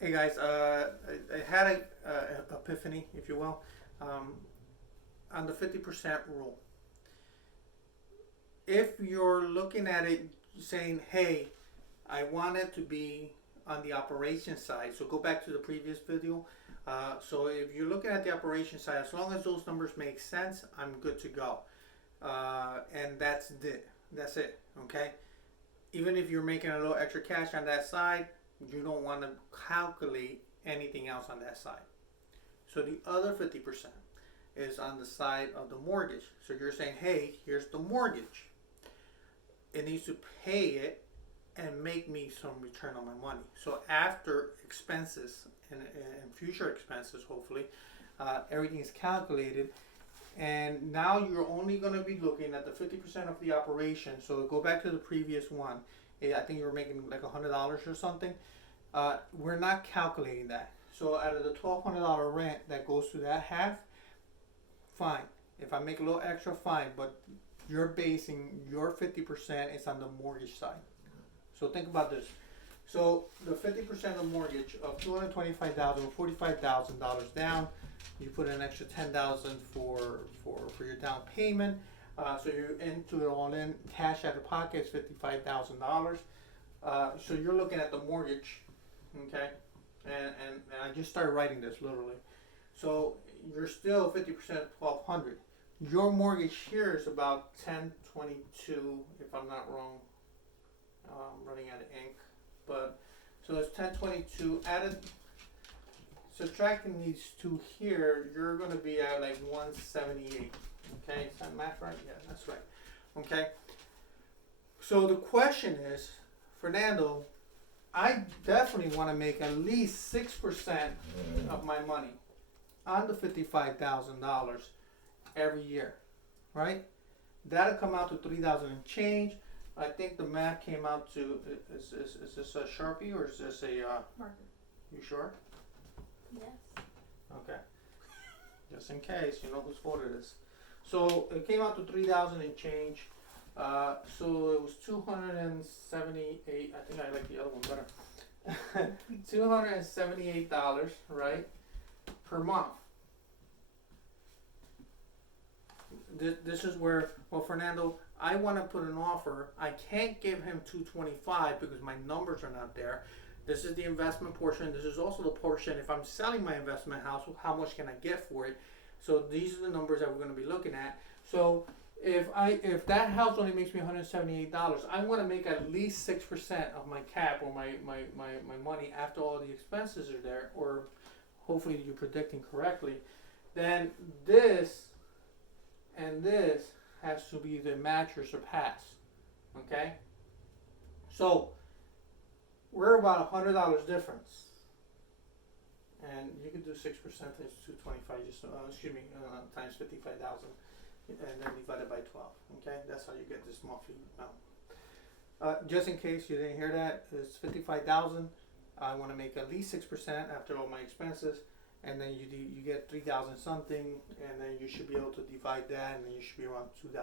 Hey guys, I had a epiphany, if you will, um, on the 50% rule. If you're looking at it saying, hey, I want it to be on the operation side, so go back to the previous video. So if you're looking at the operation side, as long as those numbers make sense, I'm good to go. And that's it. That's it. Okay. Even if you're making a little extra cash on that side, you don't want to calculate anything else on that side. So the other 50% is on the side of the mortgage. So you're saying, hey, here's the mortgage. It needs to pay it and make me some return on my money. So after expenses and future expenses, hopefully, everything is calculated. And now you're only going to be looking at the 50% of the operation. So go back to the previous one. I think you were making like $100 or something. We're not calculating that. So out of the $1,200 rent that goes to that half, fine. If I make a little extra, fine. But you're basing your 50% is on the mortgage side. So think about this. So the 50% of mortgage of $225,000, $45,000 down. You put an extra $10,000 for your down payment. So you're into it all in. Cash out of pocket is $55,000. So you're looking at the mortgage, okay? And I just started writing this literally. So you're still 50% $1,200. Your mortgage here is about $1,022, if I'm not wrong. I'm running out of ink, but so it's $1,022 added. Subtracting these two here, you're going to be at like 178. Okay, is that math right? Yeah, that's right. Okay. So the question is, Fernando, I definitely want to make at least 6% of my money on the $55,000 every year, right? That'll come out to $3,000 and change. I think the math came out to, is this a Sharpie or is this a marker? You sure? Yes. Okay. Just in case, you know whose fault it is. So it came out to 3,000 and change. So it was 278. I think I like the other one better. $278, right, per month. This is where, well, Fernando, I want to put an offer. I can't give him 225 because my numbers are not there. This is the investment portion. This is also the portion, if I'm selling my investment house, how much can I get for it? So these are the numbers that we're going to be looking at. So if that house only makes me $178, I want to make at least 6% of my cap or my money after all the expenses are there, or hopefully you're predicting correctly. Then this and this has to be either match or surpass. Okay? So we're about $100 difference. And you can do 6% is 225, just times 55,000, and then divided by 12. Okay, that's how you get this monthly amount. Just in case you didn't hear that, it's 55,000. I want to make at least 6% after all my expenses, and then you get 3,000 something, and then you should be able to divide that, and then you should be around 2,000.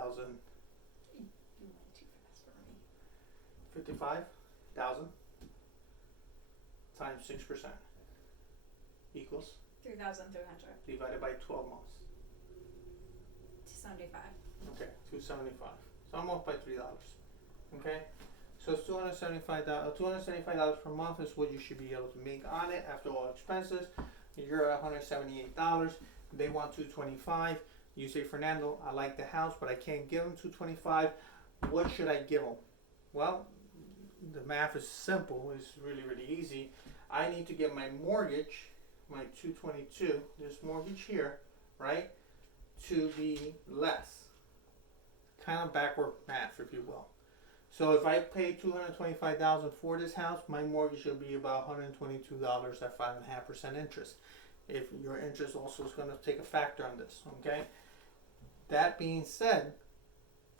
You went too fast for me. 55,000 times 6% equals 3,300. divided by 12 months. 275. Okay, 275. So I'm off by $3. Okay, so it's $275 per month is what you should be able to make on it after all expenses. You're at $178. They want 225. You say, Fernando, I like the house, but I can't give them 225. What should I give them? Well, the math is simple. It's really, really easy. I need to get my mortgage, my 222, this mortgage here, right, to be less. Kind of backward math, if you will. So if I pay $225,000 for this house, my mortgage will be about $122 at 5.5% interest. If your interest also is going to take a factor on this, okay? That being said,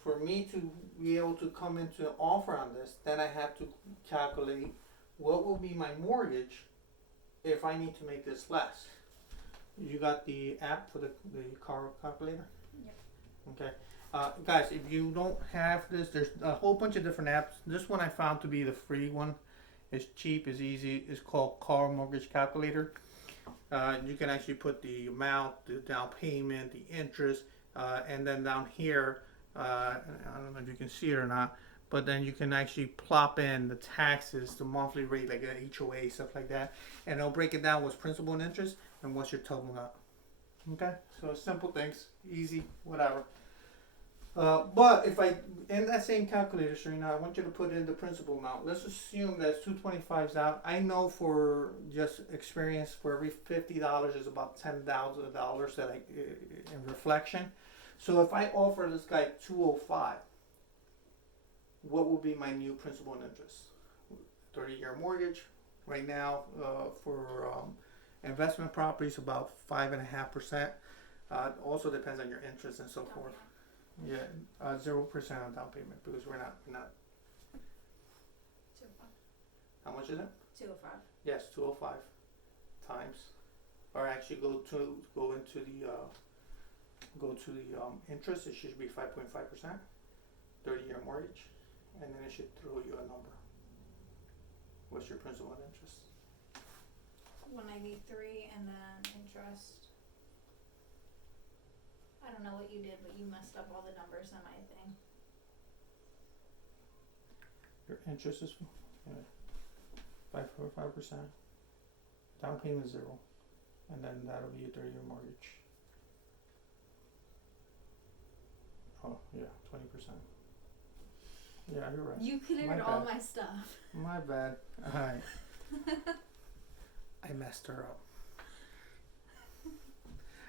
for me to be able to come into an offer on this, then I have to calculate what will be my mortgage if I need to make this less. You got the app for the car calculator? Yep. Okay. Guys, if you don't have this, there's a whole bunch of different apps. This one I found to be the free one. It's cheap, it's easy. It's called Car Mortgage Calculator. You can actually put the amount, the down payment, the interest, and then down here, I don't know if you can see it or not, but then you can actually plop in the taxes, the monthly rate, like an HOA, stuff like that, and it'll break it down what's principal and interest and what's your total up. Okay, so simple things, easy, whatever. But if I, in that same calculator, Serena, I want you to put in the principal amount. Let's assume that's 225's out. I know for just experience, for every $50 is about $10,000 that in reflection. So if I offer this guy 205, what will be my new principal and interest? 30-year mortgage. Right now, for investment properties, about 5.5%. Also depends on your interest and so forth. Yeah, 0% on down payment because we're not. 205. How much is it? 205. Yes, 205 times, or actually go into the interest. It should be 5.5%, 30-year mortgage, and then it should throw you a number. What's your principal and interest? 193, and then interest. I don't know what you did, but you messed up all the numbers on my thing. Your interest is 5.5%. Down payment 0, and then that'll be your 30-year mortgage. Oh yeah, 20%. Yeah, you're right. You cleared all my stuff. My bad. Alright. I messed her up.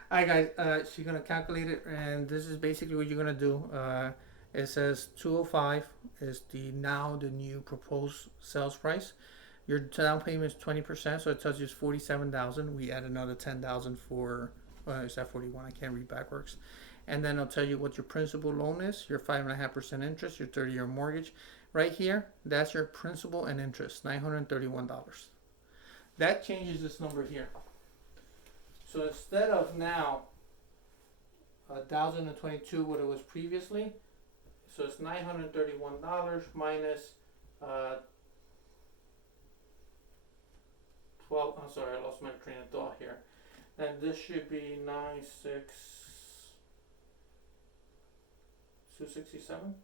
Alright guys, she's gonna calculate it, and this is basically what you're gonna do. It says 205 is the new proposed sales price. Your down payment is 20%, so it tells you it's 47,000. We add another 10,000 for is that 41? I can't read backwards. And then it'll tell you what your principal loan is, your 5.5% interest, your 30-year mortgage. Right here, that's your principal and interest, $931. That changes this number here. So instead of now 1,022, what it was previously, so it's $931 minus 12. I'm sorry, I lost my train of thought here. Then this should be 267.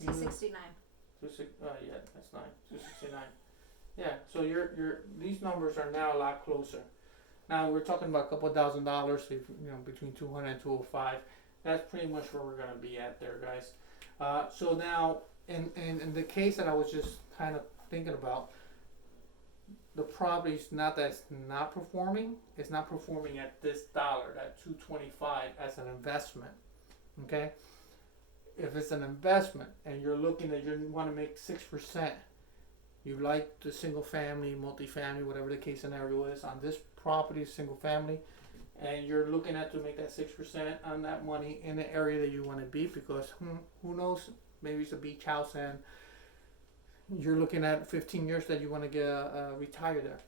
269. Yeah, that's 269. Yeah, so your these numbers are now a lot closer. Now we're talking about a couple $1,000, if, between 200 and 205. That's pretty much where we're gonna be at there, guys. So now, in the case that I was just kind of thinking about, the property's not that it's not performing. It's not performing at this dollar, that 225, as an investment. Okay. If it's an investment and you're looking at you want to make 6%, you like the single family, multifamily, whatever the case scenario is on this property, single family, and you're looking at to make that 6% on that money in the area that you want to be, because who knows, maybe it's a beach house and you're looking at 15 years that you want to get retire there.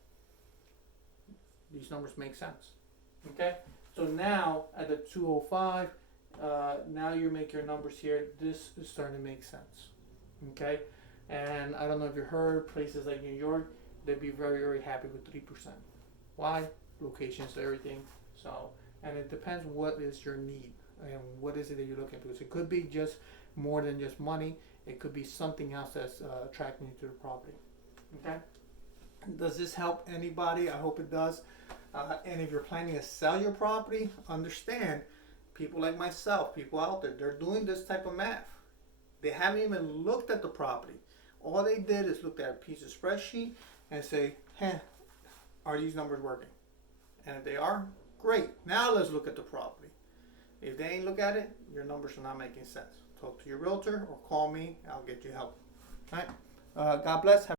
These numbers make sense. Okay, so now at the 205, now you make your numbers here. This is starting to make sense. Okay, and I don't know if you heard, places like New York, they'd be very, very happy with 3%. Why? Locations, everything. So, and it depends what is your need and what is it that you're looking for. So it could be just more than just money. It could be something else that's attracting you to the property. Okay. Does this help anybody? I hope it does. And if you're planning to sell your property, understand, people like myself, people out there, they're doing this type of math. They haven't even looked at the property. All they did is look at a piece of spreadsheet and say, hey, are these numbers working? And if they are, great. Now let's look at the property. If they ain't look at it, your numbers are not making sense. Talk to your realtor or call me. I'll get you help. All right. God bless. Have